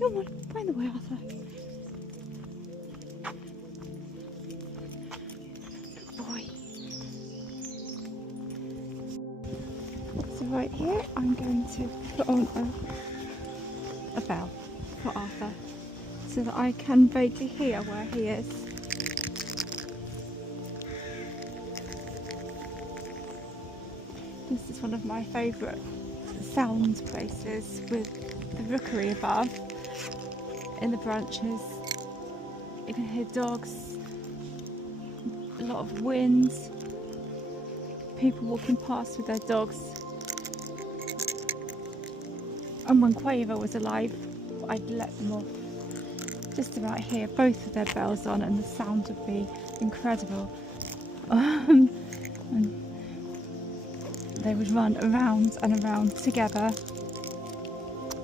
Come on, find the way, Arthur. Good boy. So right here, I'm going to put on a bell for Arthur so that I can vaguely hear where he is. This is one of my favourite sound places with the rookery above in the branches. You can hear dogs, a lot of winds, people walking past with their dogs. And when Quaver was alive, I'd let them off just about here, both with their bells on, and the sound would be incredible. And they would run around and around together.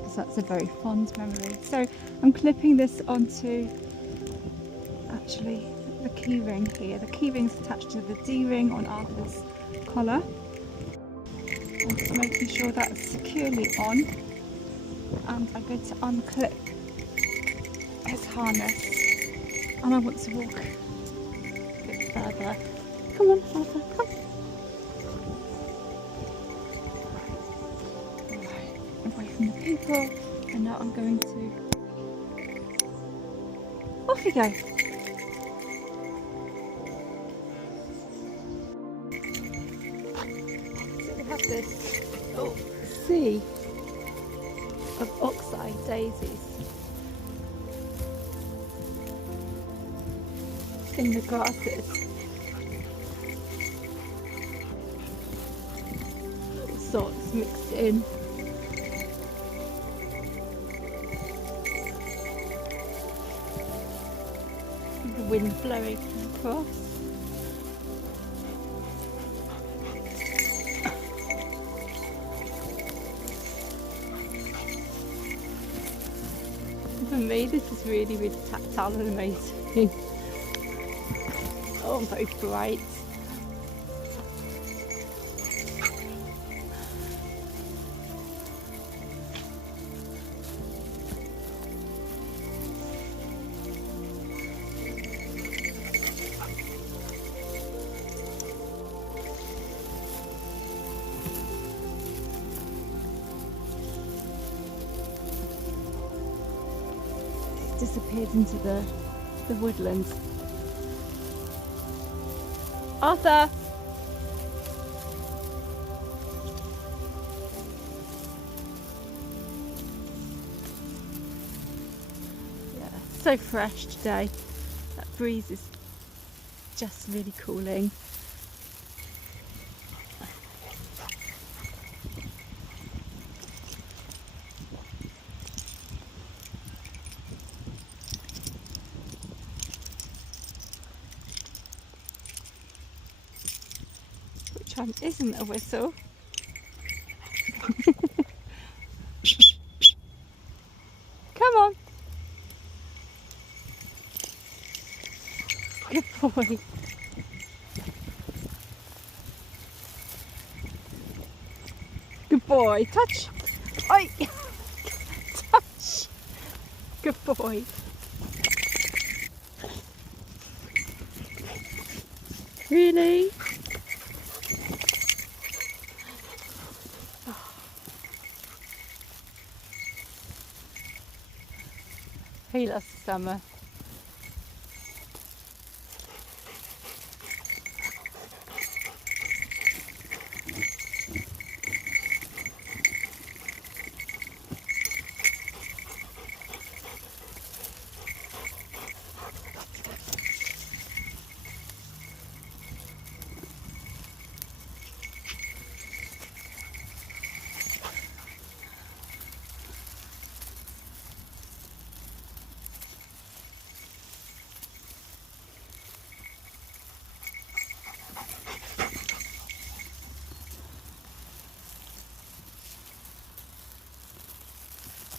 So that's a very fond memory. So I'm clipping this onto actually the key ring here. The key ring's attached to the D-ring on Arthur's collar. I'm just making sure that's securely on. And I'm going to unclip his harness. And I want to walk a bit further. Come on, Arthur, come. Right, away from the people. And now I'm going to... Off you go. So we have this sea of oxeye daisies in the grasses. All sorts mixed in. The wind blowing across. For me, this is really, really tactile and amazing. Oh, very bright. Disappeared into the woodlands. Arthur! Yeah, so fresh today. That breeze is just really cooling. Which one isn't a whistle? Come on! Good boy. Good boy. Touch. Oi. Touch. Good boy. Really? He loves the summer.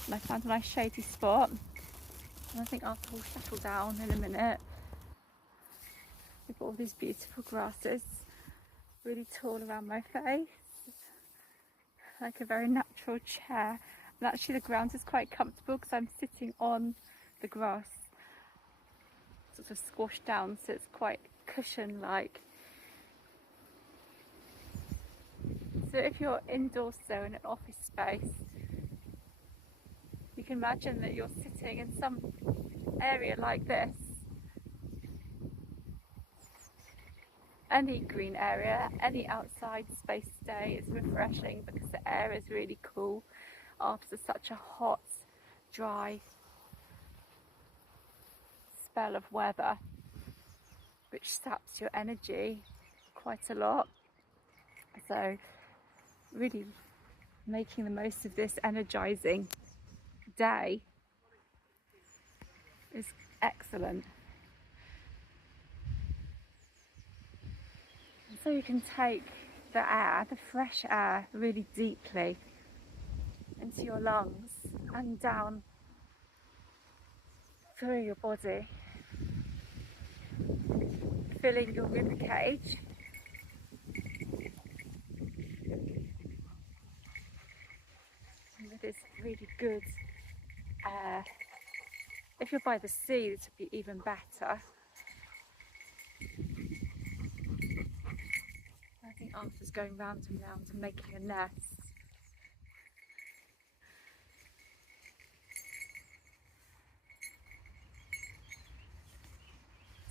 And I found a nice shady spot, and I think Arthur will settle down in a minute. We've got all these beautiful grasses really tall around my face, like a very natural chair, And actually the ground is quite comfortable because I'm sitting on the grass, sort of squashed down, so it's quite cushion-like. So if you're indoors though in an office space, you can imagine that you're sitting in some area like this. Any green area, any outside space day is refreshing because the air is really cool after such a hot, dry spell of weather, which saps your energy quite a lot. So really making the most of this energizing day is excellent. And so you can take the air, the fresh air, really deeply into your lungs and down through your body, filling your rib cage with this really good air. If you're by the sea, this would be even better. I think Arthur's going round and round and making a nest.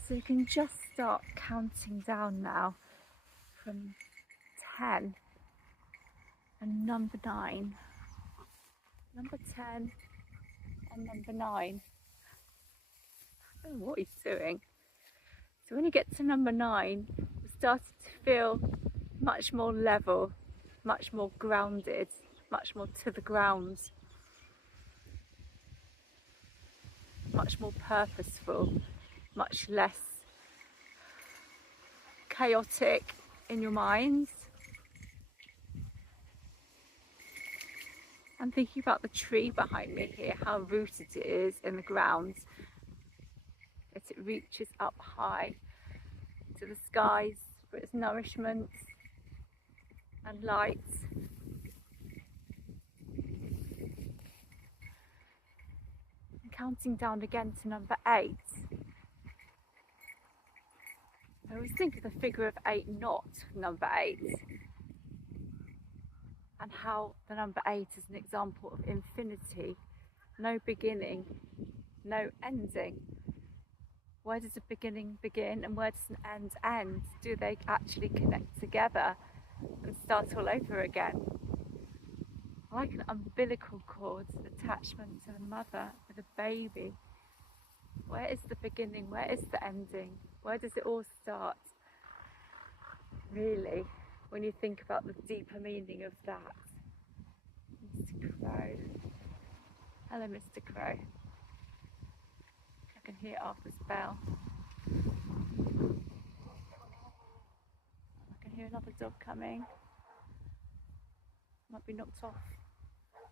So you can just start counting down now from 10 and number 9. Number 10 and number 9. I don't know what he's doing. So when you get to number 9, you start to feel much more level, much more grounded, much more to the ground, much more purposeful, much less chaotic in your mind. I'm thinking about the tree behind me here, how rooted it is in the ground, that it reaches up high to the skies for its nourishment and light. And counting down again to number 8. I always think of the figure of 8 not number 8, and how the number 8 is an example of infinity, no beginning, no ending. Where does a beginning begin and where does an end end? Do they actually connect together and start all over again? Like an umbilical cord attachment to the mother with a baby. Where is the beginning? Where is the ending? Where does it all start? Really, when you think about the deeper meaning of that. Mr. Crow. Hello, Mr. Crow. I can hear Arthur's bell. I can hear another dog coming. Might be knocked off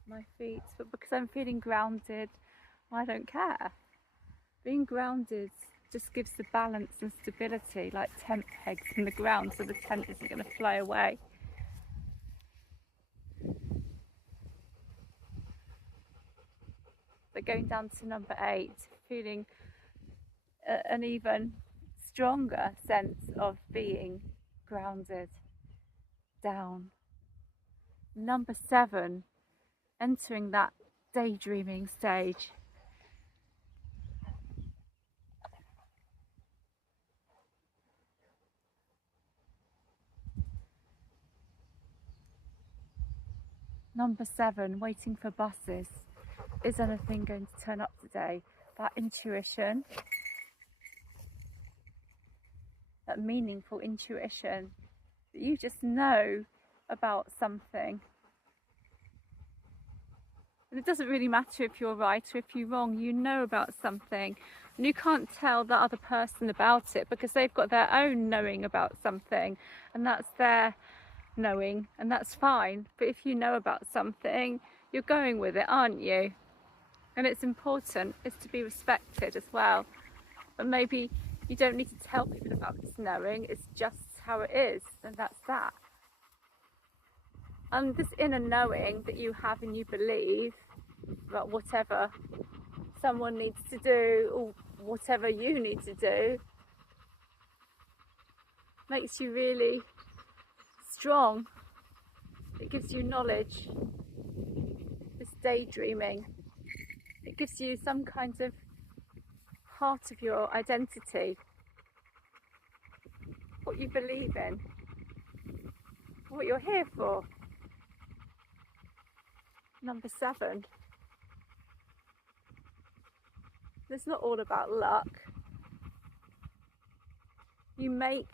my feet, but because I'm feeling grounded, I don't care. Being grounded just gives the balance and stability, like tent pegs in the ground, so the tent isn't going to fly away. But going down to number 8, feeling an even stronger sense of being grounded down. Number 7, entering that daydreaming stage. Number 7, waiting for buses. Is anything going to turn up today? That intuition, that meaningful intuition, that you just know about something. And it doesn't really matter if you're right or if you're wrong, you know about something. And you can't tell the other person about it because they've got their own knowing about something, and that's their knowing, and that's fine. But if you know about something, you're going with it, aren't you? And it's important, it's to be respected as well. But maybe you don't need to tell people about this knowing, it's just how it is, and that's that. And this inner knowing that you have and you believe about whatever someone needs to do or whatever you need to do. Makes you really strong. It gives you knowledge. This daydreaming. It gives you some kind of part of your identity. What you believe in. What you're here for. Number 7. It's not all about luck. You make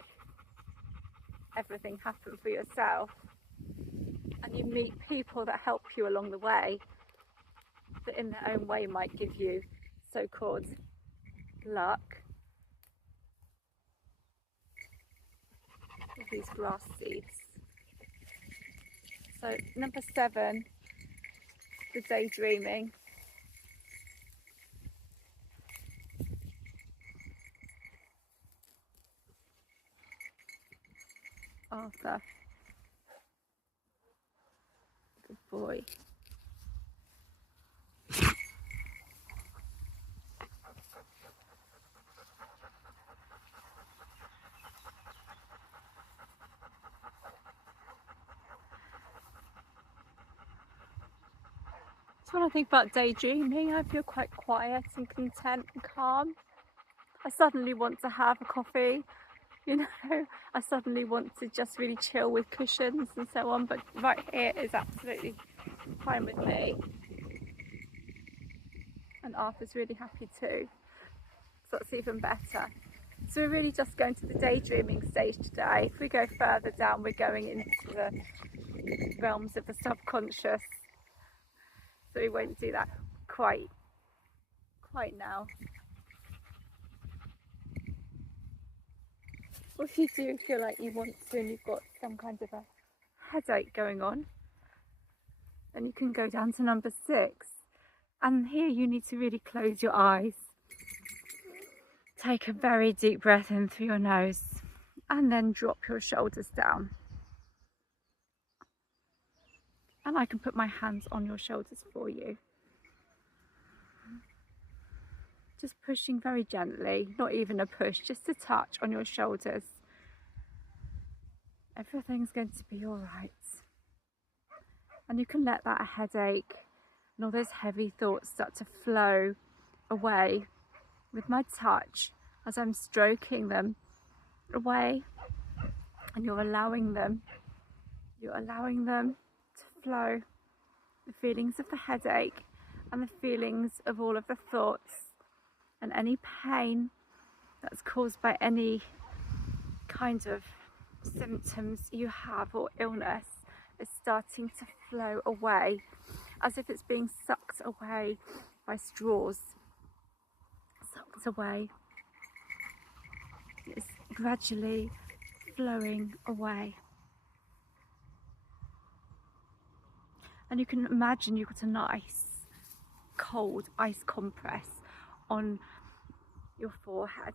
everything happen for yourself, and you meet people that help you along the way that in their own way might give you so-called luck. These grass seeds. So number 7, the daydreaming. Arthur. Good boy. So when I think about daydreaming, I feel quite quiet and content and calm. I suddenly want to have a coffee, you know, I suddenly want to just really chill with cushions and so on, but right here is absolutely fine with me. And Arthur's really happy too, so that's even better. So we're really just going to the daydreaming stage today. If we go further down, we're going into the realms of the subconscious. So we won't do that quite now. Or if you do feel like you want to and you've got some kind of a headache going on, then you can go down to number 6. And here you need to really close your eyes. Take a very deep breath in through your nose and then drop your shoulders down. And I can put my hands on your shoulders for you. Just pushing very gently, not even a push, just a touch on your shoulders. Everything's going to be all right. And you can let that headache and all those heavy thoughts start to flow away with my touch as I'm stroking them away. And you're allowing them to flow. The feelings of the headache and the feelings of all of the thoughts and any pain that's caused by any kind of symptoms you have or illness is starting to flow away, as if it's being sucked away by straws. Sucked away. It's gradually flowing away. And you can imagine you've got a nice cold ice compress on your forehead.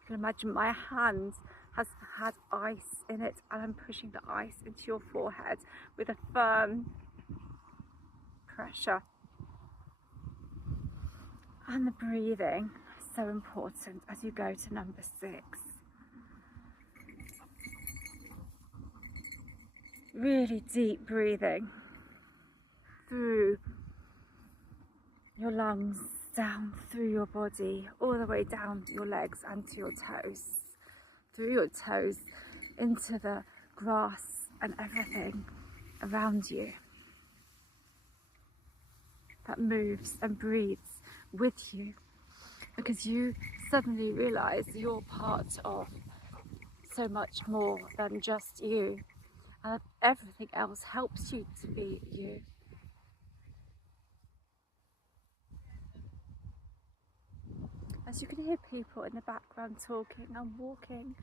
You can imagine my hand has had ice in it and I'm pushing the ice into your forehead with a firm pressure. And the breathing is so important as you go to number 6. Really deep breathing through your lungs, down through your body, all the way down your legs and to your toes, through your toes into the grass and everything around you that moves and breathes with you, because you suddenly realize you're part of so much more than just you, and everything else helps you to be you. As you can hear people in the background talking and walking,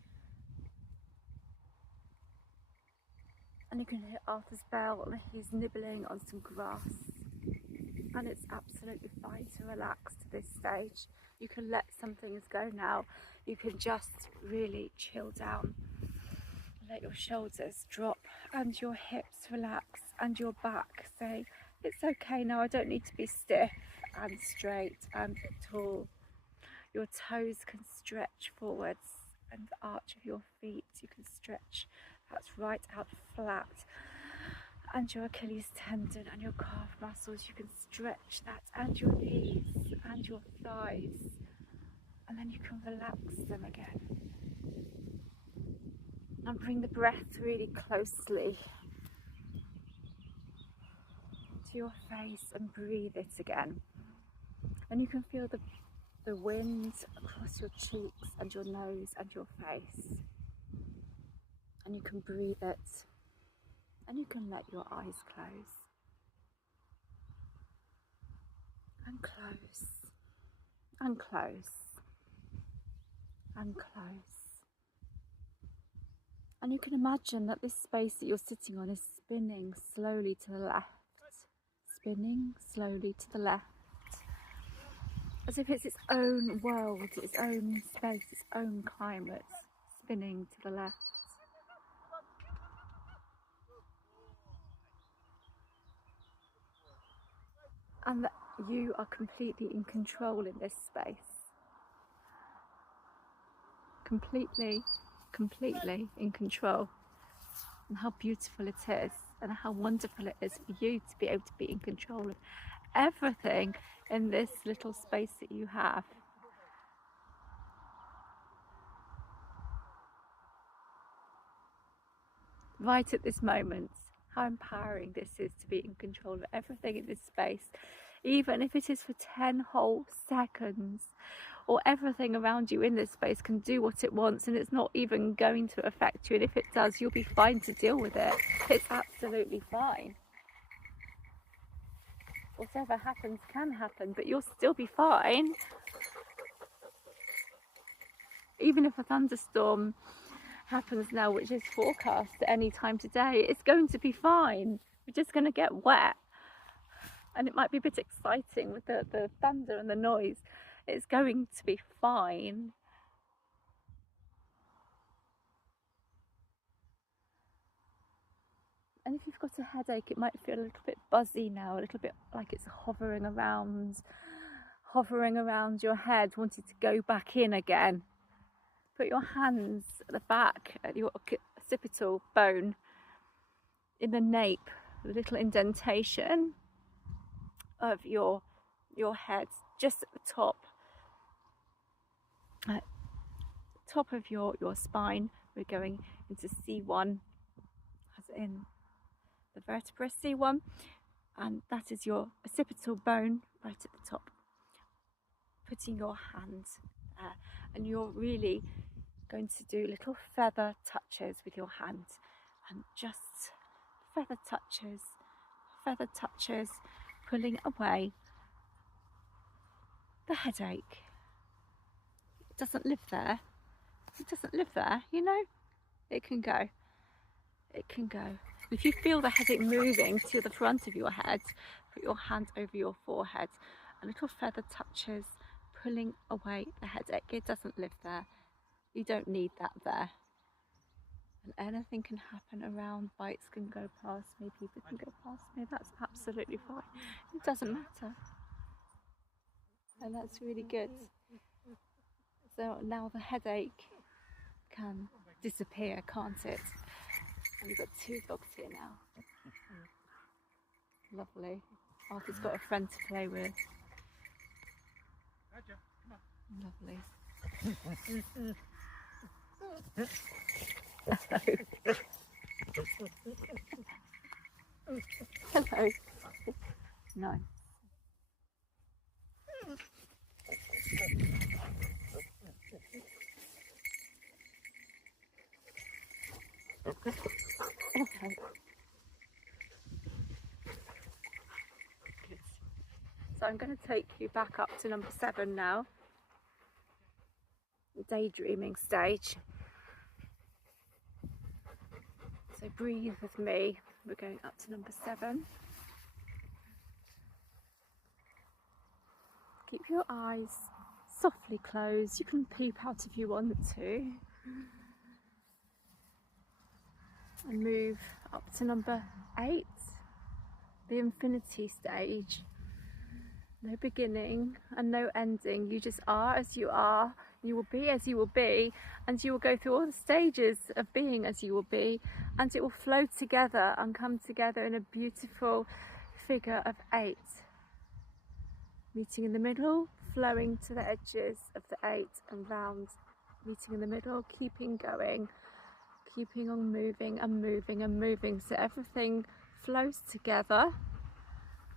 and you can hear Arthur's bell and he's nibbling on some grass, and it's absolutely fine to relax to this stage. You can let some things go now. You can just really chill down, let your shoulders drop and your hips relax and your back say it's it's okay now. I don't need to be stiff and straight and tall. Your toes can stretch forwards, and the arch of your feet, you can stretch that's right out flat. And your Achilles tendon and your calf muscles, you can stretch that, and your knees and your thighs. And then you can relax them again. And bring the breath really closely to your face and breathe it again. And you can feel the wind across your cheeks and your nose and your face. And you can breathe it. And you can let your eyes close. And close. And close. And close. And you can imagine that this space that you're sitting on is spinning slowly to the left. Spinning slowly to the left. As if it's its own world, its own space, its own climate, spinning to the left. And that you are completely in control in this space. Completely in control. And how beautiful it is, and how wonderful it is for you to be able to be in control of everything in this little space that you have. Right at this moment, how empowering this is to be in control of everything in this space, even if it is for 10 whole seconds, or everything around you in this space can do what it wants and it's not even going to affect you, and if it does, you'll be fine to deal with it. It's absolutely fine. Whatever happens can happen, but you'll still be fine. Even if a thunderstorm happens now, which is forecast at any time today, it's going to be fine. We're just going to get wet, and it might be a bit exciting with the thunder and the noise. It's going to be fine. And if you've got a headache, it might feel a little bit buzzy now, a little bit like it's hovering around your head, wanting to go back in again. Put your hands at the back, at your occipital bone, in the nape, the little indentation of your head, just at the top of your spine. We're going into C1, as in the vertebra C1, and that is your occipital bone right at the top. Putting your hands there, and you're really going to do little feather touches with your hand, and just feather touches, pulling away the headache. It doesn't live there. It doesn't live there, you know. It can go. It can go. If you feel the headache moving to the front of your head, put your hand over your forehead, and little feather touches, pulling away the headache. It doesn't live there. You don't need that there. And anything can happen around. Bites can go past me, people can go past me. That's absolutely fine. It doesn't matter. And that's really good. So now the headache can disappear, can't it? And we've got 2 dogs here now. Lovely. Arthur's got a friend to play with. Lovely. Hello. Hello. Nice. Okay. Good. So I'm going to take you back up to number 7 now. The daydreaming stage. So breathe with me. We're going up to number 7. Keep your eyes softly closed. You can peep out if you want to. And move up to number 8. the infinity stage. No beginning and no ending. You just are as you are. You will be as you will be, and you will go through all the stages of being as you will be, and it will flow together and come together in a beautiful figure of 8. Meeting in the middle, flowing to the edges of the 8 and round. Meeting in the middle, keeping going, keeping on moving and moving and moving, so everything flows together.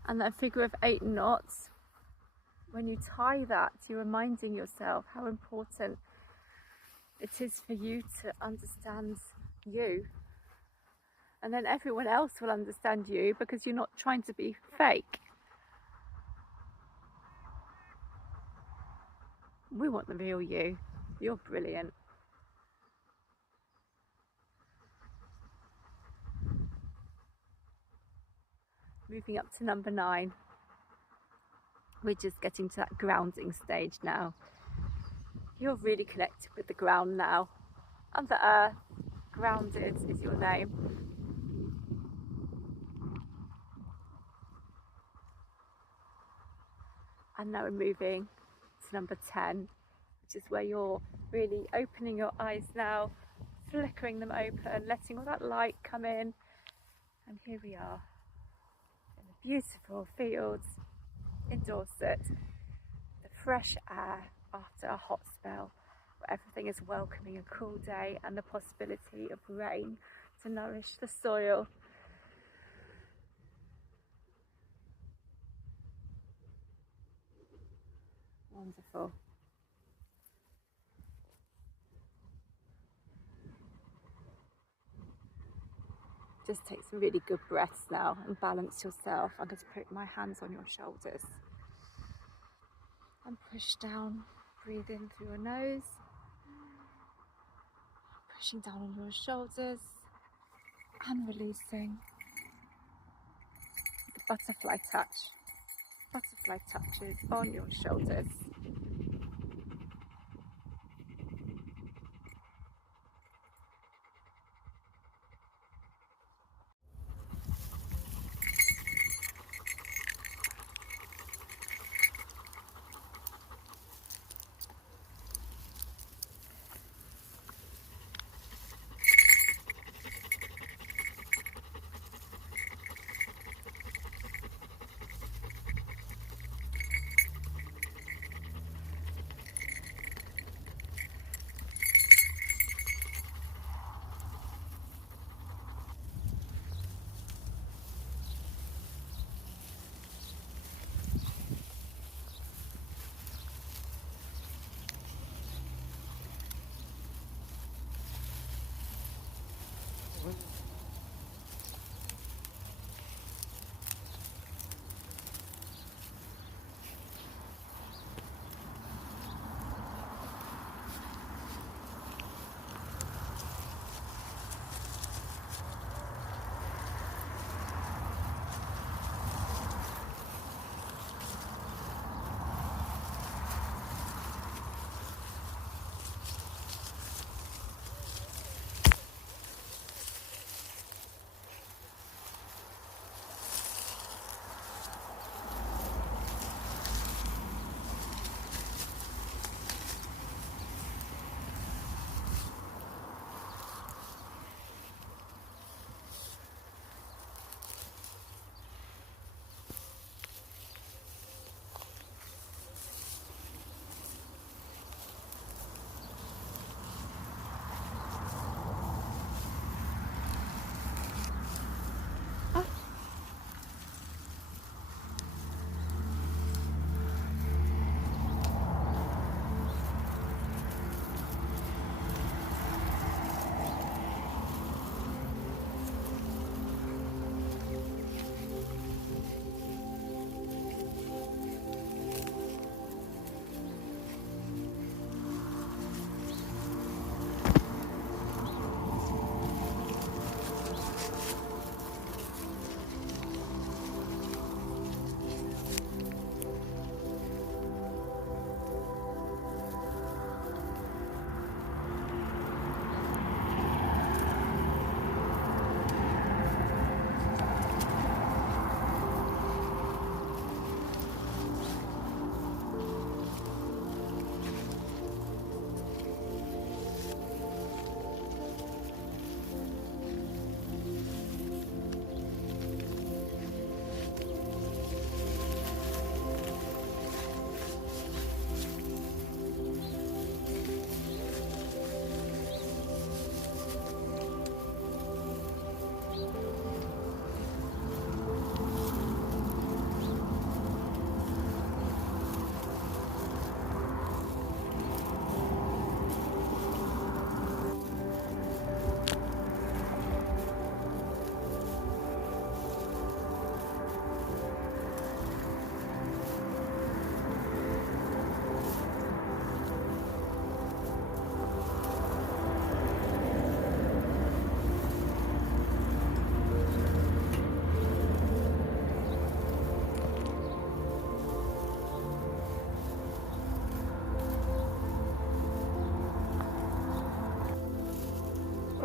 And that figure of 8 knots, when you tie that, you're reminding yourself how important it is for you to understand you. And then everyone else will understand you, because you're not trying to be fake. We want the real you. You're brilliant. Moving up to number 9. We're just getting to that grounding stage now. You're really connected with the ground now, and the earth. Grounded is your name. And now we're moving to number 10, which is where you're really opening your eyes now, flickering them open, letting all that light come in. And here we are in the beautiful fields in Dorset, the fresh air after a hot spell, where everything is welcoming a cool day and the possibility of rain to nourish the soil. Wonderful. Just take some really good breaths now and balance yourself. I'm going to put my hands on your shoulders and push down. Breathe in through your nose, pushing down on your shoulders and releasing. The butterfly touch. Butterfly touches on your shoulders.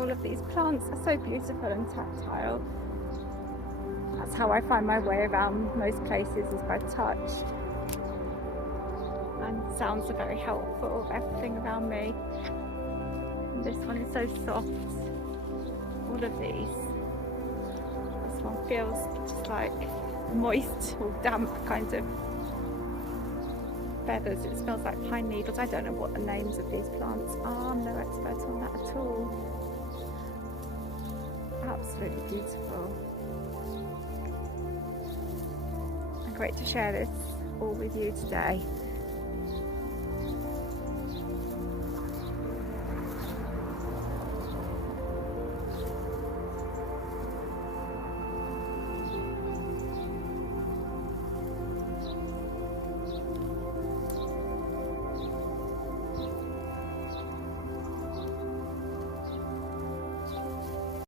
all of these plants are so beautiful and tactile. That's how I find my way around most places, is by touch. And sounds are very helpful of everything around me. And this one is so soft. All of these. This one feels just like moist or damp kind of feathers. It smells like pine needles. I don't know what the names of these plants are. I'm no expert on that at all. Absolutely beautiful. And great to share this all with you today.